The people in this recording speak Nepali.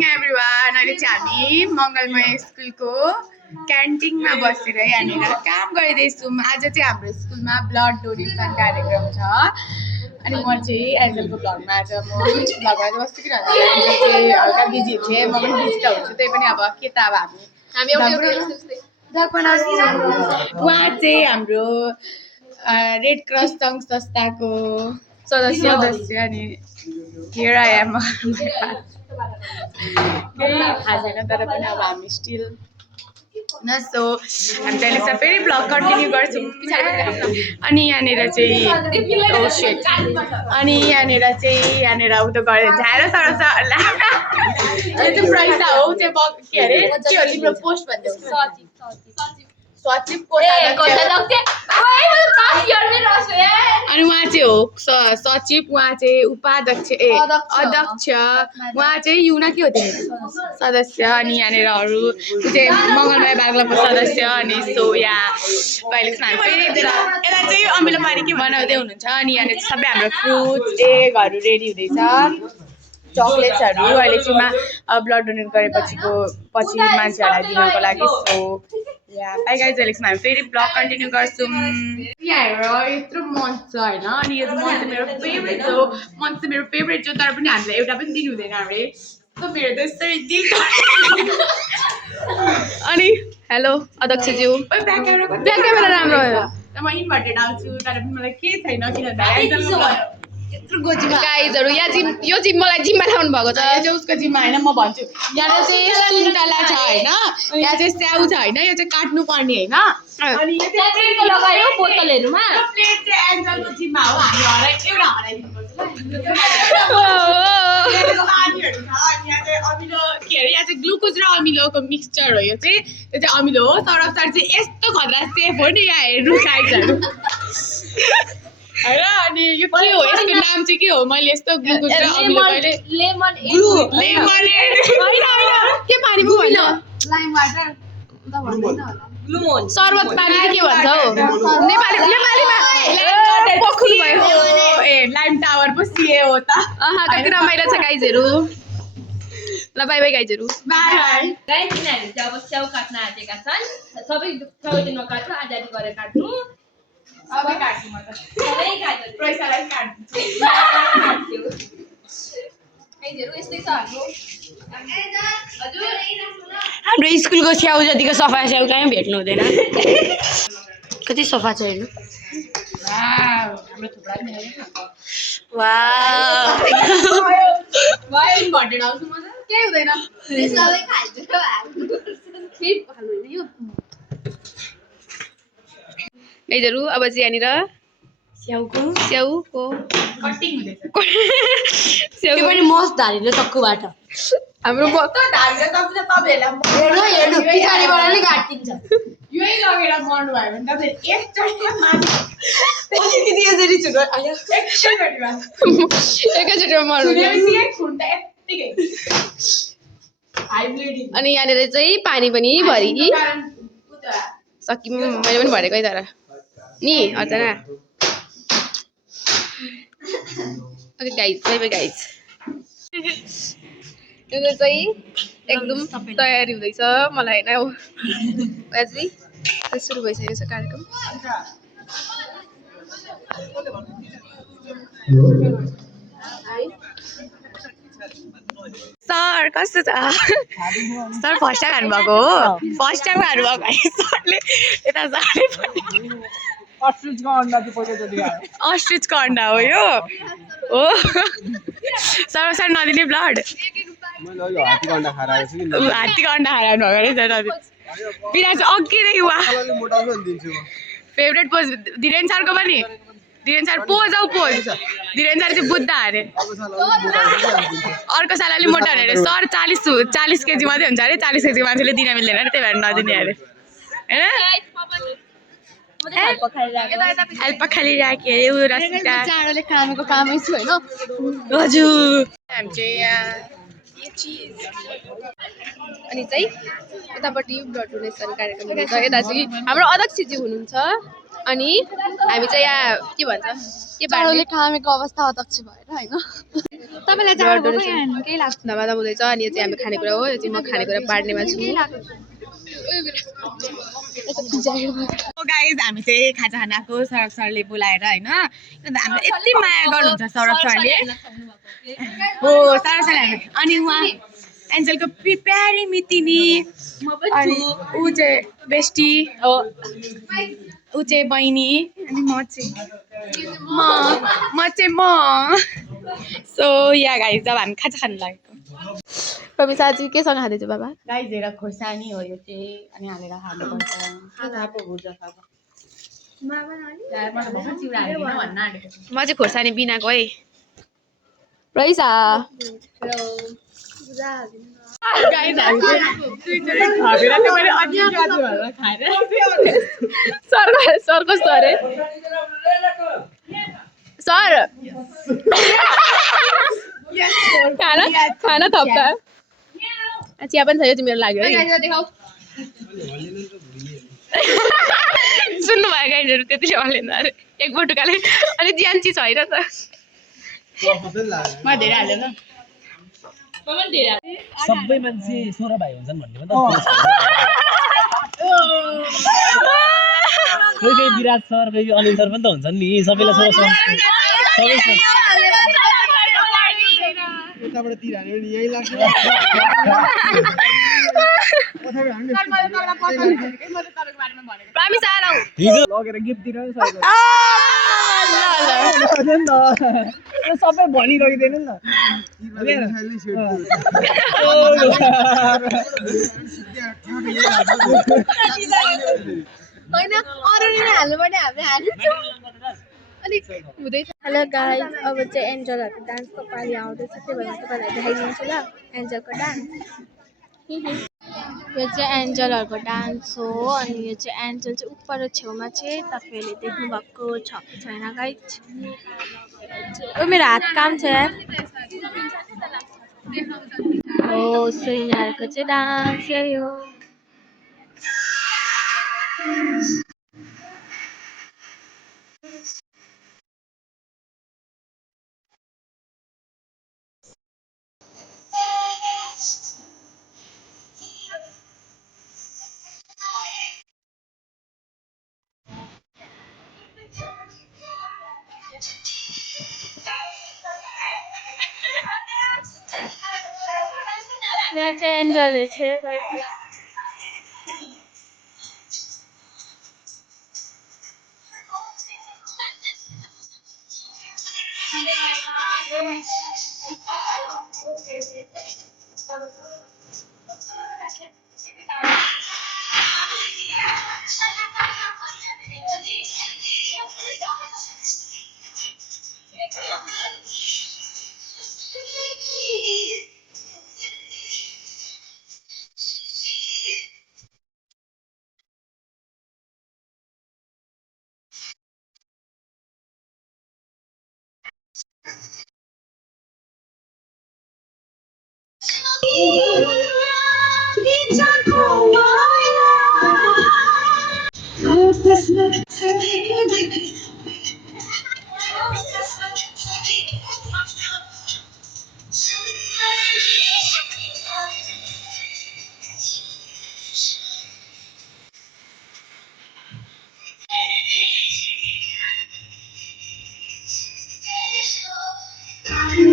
Morning everyone. अहिले चाहिँ हामी मङ्गलमय स्कुलको क्यान्टिनमा बसेर यहाँनिर काम गर्दैछौँ। आज चाहिँ हाम्रो स्कुलमा ब्लड डोनेसन कार्यक्रम छ अनि म चाहिँ एन्जलको भ्लगमा आज म भ्लगमा बसिरहन्छु। एन्जल चाहिँ हल्का बिजी हुन्छ, म पनि बिजी त हुन्छु, त्यही पनि अब के त अब हामी उहाँ चाहिँ हाम्रो रेड क्रस सङ्घ संस्थाको सदस्य अनि हियर आई एम केही थाहा छैन तर पनि अब हामी स्टिल न सो हामी चाहिँ अहिले फेरि ब्लग कन्टिन्यू गर्छौँ। अनि यहाँनिर चाहिँ उतो गरेर झाएर सरस यो चाहिँ प्रैसा हो चाहिँ के अरे के हो तिम्रो पोस्ट भन्दै सचिव अनि उहाँ चाहिँ हो सचिव, उहाँ चाहिँ उपाध्यक्ष अध्यक्ष, उहाँ चाहिँ युना के हो तिमी सदस्य अनि यहाँनिर अरू चाहिँ मङ्गलमय बाल क्लबको सदस्य अनि सो यहाँ पहिलेको फेरि यता चाहिँ अमिलो पानी के बनाउँदै हुनुहुन्छ अनि यहाँनिर सबै हाम्रो फ्रुट्स एगहरू रेडी हुँदैछ, चक्लेट्सहरू अहिले चाहिँ ब्लड डोनेट गरेपछि मान्छेहरूलाई दिनको लागि। सो या बाई गाइज, अहिलेसम्म हामी फेरि ब्लग कन्टिन्यू गर्छौँ। यहाँ हेरेर यत्रो मन्च छ होइन अनि यो मन्च चाहिँ मेरो फेभरेट छ तर पनि हामीलाई एउटा पनि दिनु हुँदैन अरे मेरो त्यसै दिल अनि हेलो अध्यक्षज्यू ब्याक क्यामेरा राम्रो हो म इन्भर्टेड आउँछु तर पनि मलाई के छैन किनभने गाइजहरू यो जिम मलाई जिममा ल्याउनु भएको छ, यो चाहिँ उसको जिममा होइन म भन्छु। यहाँ चाहिँ सुन्तला छ होइन, यहाँ चाहिँ स्याउ छ होइन, यो चाहिँ काट्नु पर्ने होइन अनि यो चाहिँ लगायो बोतलहरूमा प्लेट चाहिँ एन्जलको जिममा हो, हामी एउटा हराइदिनुपर्छ पानीहरू छ अनि यहाँ चाहिँ अमिलो के अरे यहाँ चाहिँ ग्लुकोज र अमिलोको मिक्सचर हो, यो चाहिँ अमिलो हो। सरब सर चाहिँ यस्तो खतरा सेफ हो नि, यहाँ हेर्नु साइजहरू हैन अनि यो के हो यसको नाम चाहिँ के हो मैले यस्तो ग्लुकोज र अमिलो मैले लेमन के पानी पो भन्छ लाइम वाटर त भन्दैन होला ग्लुमोन शरबत पानी के भन्छ हो नेपालीमा पोखुल भयो ए लाइम टावर पो सिए हो त कति रमाइलो छ गाइजहरु। ल बाइ बाइ गाइजहरु, बाइ बाइ गाइज। किनभने चाहिँ अब स्याउ काट्न आँटेका छन्, सबै दिन नकाट्नु आजादी गरेर काट्नु अब काट्छु म त सबै काट्छु पैसालाई काट्छु गाइजहरु। यस्तै छ हाम्रो स्कुलको स्याउ जतिको सफा स्याउ कहीँ भेट्नु हुँदैन, कति सफा छ हेर्नु। हाम्रो थुप्रा इन्भर्टेड आउँछु म त केही हुँदैन सबै खान्छु फेरि खानु होइन यो गाइजहरु। अब चाहिँ यहाँनिर स्याउको कटिङ हुँदैछ स्याउ पनि मस्त धारिलो चक्कुबाट हाम्रो धारिलो चक्कु चाहिँ तपाईहरुलाई हेर्नु पछाडीबाट नै काटिन्छ, यही लगेर मर्नु भयो भने तपाईहरु एकचोटीमा अलिकति यसरी छुट्यो आयो एकैचोटीमा मर्नु एक खुन्टा यतिकै अनि यहाँनिर चाहिँ पानी पनि भरि सकिम मैले पनि भरेकै तर नि Archana. Okay guys, bye bye guys. यो चाहिँ एकदम तयारी हुँदैछ मलाई होइन अझै सुरु भइसकेको छ कार्यक्रम। सर कस्तो छ सर? फर्स्ट टाइम हान्नुभएको हो? फर्स्ट टाइम हान्नुभएको है सरले यता जाने पनि अस्ट्रिचको अन्डा हो यो हो सर सर नदिने ब्लड हात्तीको अन्डा खाएर आउनु भएको रहेछ बिराज अघिदेखि वा फेभरेट पोज धीरेन सरको पनि धीरेन सर पोज आऊ पोज धीरेन सर चाहिँ बुद्ध अरे अर्को साल अलि मोटा हुने अरे सर 40 केजी मात्रै हुन्छ अरे 40 केजी मान्छेले दिन मिल्दैन अरे त्यही भएर नदिने अरे हेल्प खाली राखे अरे उ रसिता चाँडोले कामेको कामै छु हैन हजुर। हामी चाहिँ यहाँ अनि चाहिँ यतापट्टि ब्लड डोनेसन कार्यक्रम हुन्छ, यता चाहिँ हाम्रो अध्यक्षजी हुनुहुन्छ अनि हामी चाहिँ यहाँ के भन्छ के चाँडोले कामेको अवस्था अध्यक्ष भएर हैन तपाईँलाई जाडो भएको यहाँ केही लाग्छ धमाधम हुँदैछ अनि यो चाहिँ हामी खानेकुरा हो यो चाहिँ म खानेकुरा बाँड्नेमा छु गाइज हामी चाहिँ खाजा खान आएको सौरभ सरले बोलाएर होइन हामीलाई यति माया गर्नुहुन्छ सौरभ सरले हो सौरभ सरले अनि उहाँ एन्जलको प्यारी मितिनी अनि ऊ चाहिँ बेस्टी हो ऊ चाहिँ बहिनी अनि म चाहिँ सो या गाइज अब हामी खाजा खानु लागेको प्रमिसा चाहिँ केसँग खाँदैछु बाबा गाइज हेर खोर्सानी हो यो चाहिँ अनि हालेर खानुपर्छ म चाहिँ खोर्सानी बिनाको है प्रैसा सर कस्तो अरे सर खाना थप्दा चिया पनि छ यो चाहिँ मेरो लाग्यो है सुन्नु भयो गाइजहरू त्यति हलेन अरे एक बटुकाले अनि ज्यान चिज होइन त म धेरै हालेन सबै मान्छे सोह्र भाइ हुन्छन् भन्ने कोही कोही विराट सर कोही अनिल सर पनि त हुन्छन् नि सबैलाई सोह्र सबै यताबाट तिर हाल्यो नि यही लाग्छ हिजो लगेर गिफ्ट दिनु सबै भनिरहिँदैन नि हेलो गाइज अब चाहिँ एन्जलहरूको डान्सको पालि आउँदैछ त्यही भएर तपाईँलाई देखाइदिन्छु ल एन्जलको डान्स यो चाहिँ एन्जलहरूको डान्स हो अनि यो चाहिँ एन्जल चाहिँ उपर छेउमा चाहिँ तपाईँहरूले देख्नुभएको छ छैन गाइज ओ मेरो हात काम छ यार हो सो यिनीहरूको चाहिँ डान्स यही हो यहाँ चाहिँ एन्जलले चाहिँ